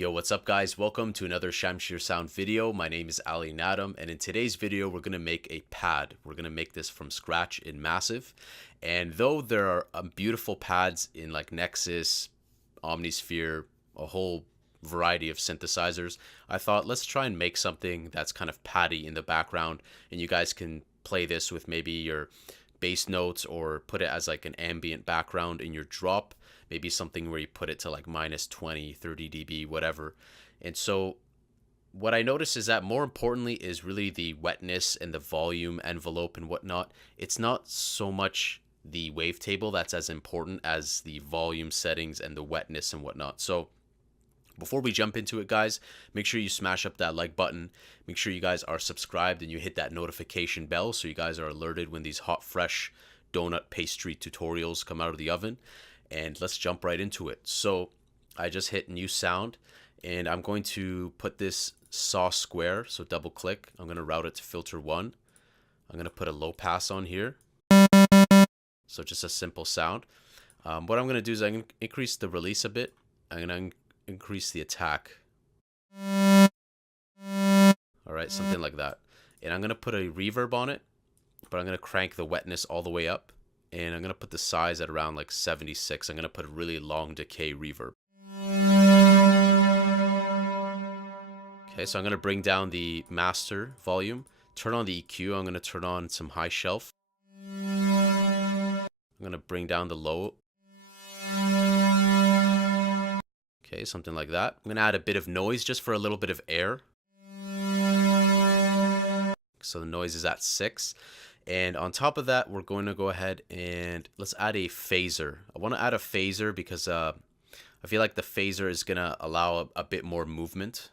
Yo, what's up guys? Welcome to another Shamshir Sound video. My name is Ali Nadem, and in today's video we're going to make a pad. We're going to make this from scratch in Massive. And though there are beautiful pads in like Nexus, Omnisphere, a whole variety of synthesizers, I thought let's try and make something that's kind of paddy in the background, and you guys can play this with maybe your bass notes or put it as like an ambient background in your drop, maybe something where you put it to like minus 20, 30 dB, whatever. And so what I noticed is that more importantly is really the wetness and the volume envelope and whatnot. It's not so much the wavetable that's as important as the volume settings and the wetness and whatnot. So before we jump into it, guys, make sure you smash up that like button. Make sure you guys are subscribed and you hit that notification bell so you guys are alerted when these hot, fresh donut pastry tutorials come out of the oven. And let's jump right into it. So I just hit new sound, and I'm going to put this saw square. So double click. I'm going to route it to filter 1. I'm going to put a low pass on here. So just a simple sound. What I'm going to do is I'm going to increase the release a bit. I'm going to increase the attack. All right, something like that. And I'm going to put a reverb on it, but I'm going to crank the wetness all the way up. And I'm going to put the size at around like 76. I'm going to put a really long decay reverb. Okay, so I'm going to bring down the master volume, turn on the EQ. I'm going to turn on some high shelf. I'm going to bring down the low. Okay, something like that. I'm going to add a bit of noise just for a little bit of air. So the noise is at 6. And on top of that, we're going to go ahead and let's add a phaser. I want to add a phaser because I feel like the phaser is going to allow a bit more movement.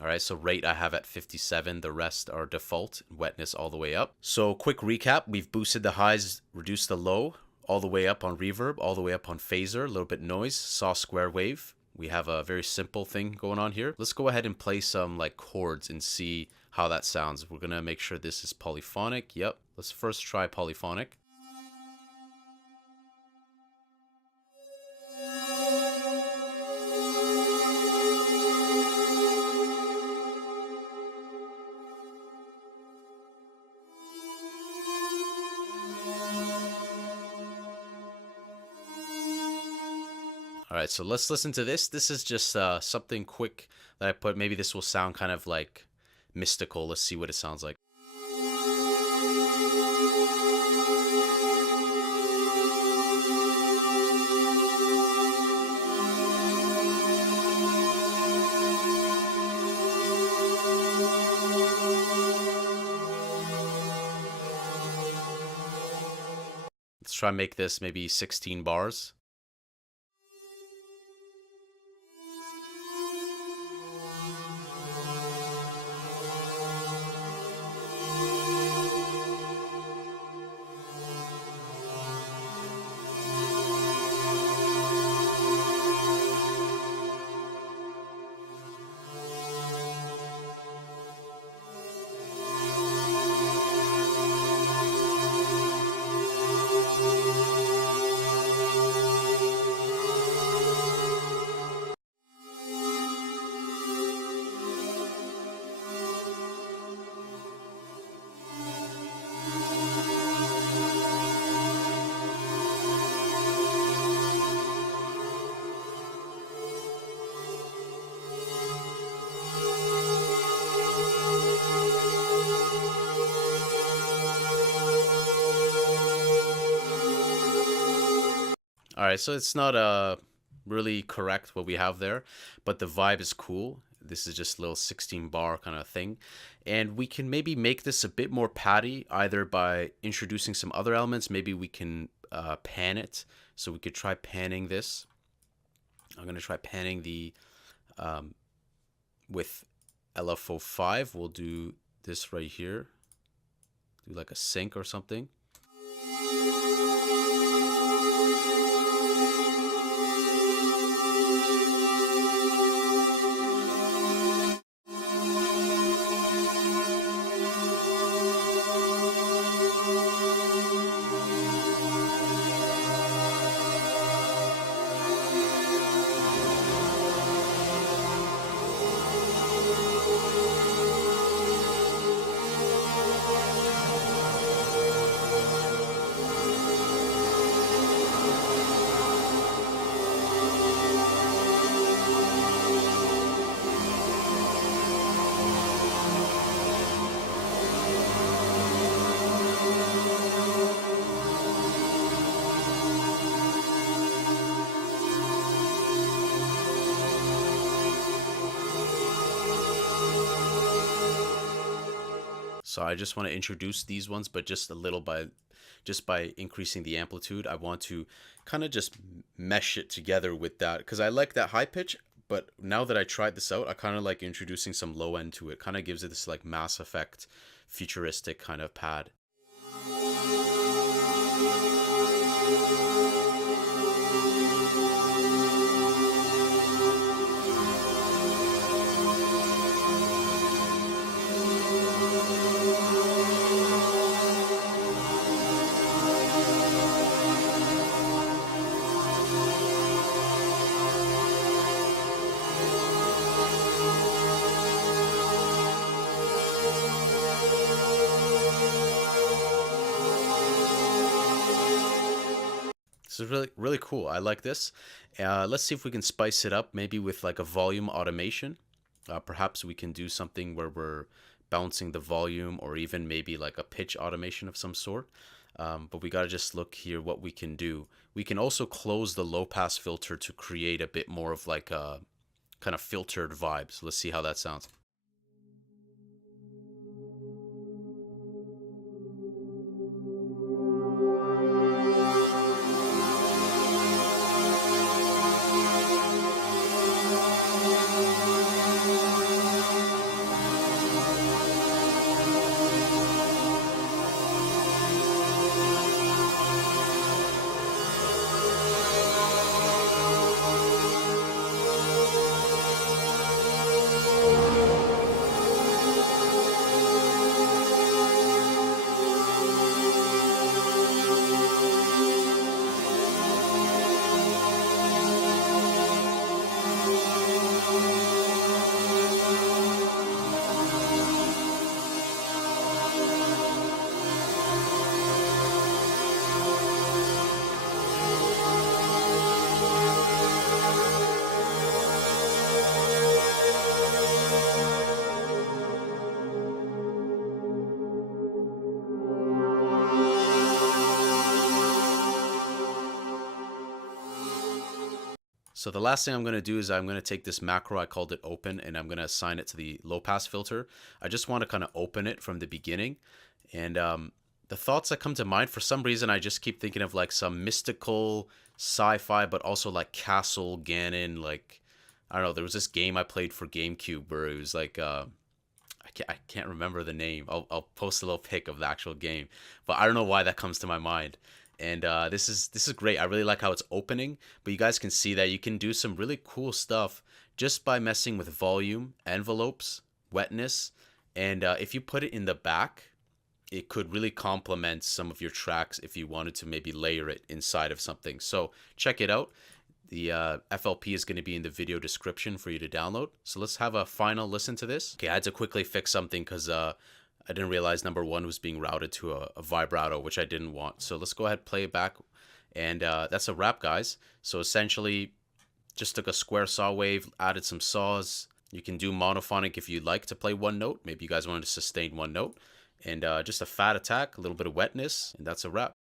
Alright, so rate I have at 57, the rest are default, wetness all the way up. So quick recap, we've boosted the highs, reduced the low, all the way up on reverb, all the way up on phaser, a little bit noise, saw square wave. We have a very simple thing going on here. Let's go ahead and play some like chords and see how that sounds. We're gonna make sure this is polyphonic. Yep, let's first try polyphonic. Alright, so let's listen to this. This is just something quick that I put. Maybe this will sound kind of like mystical. Let's see what it sounds like. Let's try and make this maybe 16 bars. Alright, so it's not really correct what we have there, but the vibe is cool. This is just a little 16 bar kind of thing. And we can maybe make this a bit more patty, either by introducing some other elements. Maybe we can pan it. So we could try panning this. I'm going to try panning the with LFO 5. We'll do this right here. Do like a sync or something. So I just want to introduce these ones, but just a little just by increasing the amplitude. I want to kind of just mesh it together with that because I like that high pitch. But now that I tried this out, I kind of like introducing some low end to it. Kind of gives it this like Mass Effect, futuristic kind of pad. This is really cool. I like this. Let's see if we can spice it up, maybe with like a volume automation. Perhaps we can do something where we're balancing the volume, or even maybe like a pitch automation of some sort. But we got to just look here what we can do. We can also close the low pass filter to create a bit more of like a kind of filtered vibe. So let's see how that sounds. So the last thing I'm going to do is I'm going to take this macro, I called it open, and I'm going to assign it to the low pass filter. I just want to kind of open it from the beginning. And the thoughts that come to mind, for some reason, I just keep thinking of like some mystical sci-fi, but also like Castle, Ganon, like, I don't know, there was this game I played for GameCube where it was like, I can't remember the name. I'll post a little pic of the actual game, but I don't know why that comes to my mind. And this is great. I really like how it's opening, but you guys can see that you can do some really cool stuff just by messing with volume, envelopes, wetness, and if you put it in the back, it could really complement some of your tracks if you wanted to maybe layer it inside of something. So check it out. The FLP is going to be in the video description for you to download. So let's have a final listen to this. Okay, I had to quickly fix something because I didn't realize number one was being routed to a vibrato, which I didn't want. So let's go ahead, play it back. And that's a wrap, guys. So essentially, just took a square saw wave, added some saws. You can do monophonic if you'd like to play one note. Maybe you guys wanted to sustain one note. And just a fat attack, a little bit of wetness, and that's a wrap.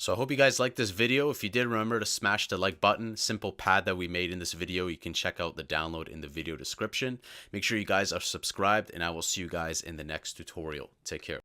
So I hope you guys liked this video. If you did, remember to smash the like button. Simple pad that we made in this video. You can check out the download in the video description. Make sure you guys are subscribed, and I will see you guys in the next tutorial. Take care.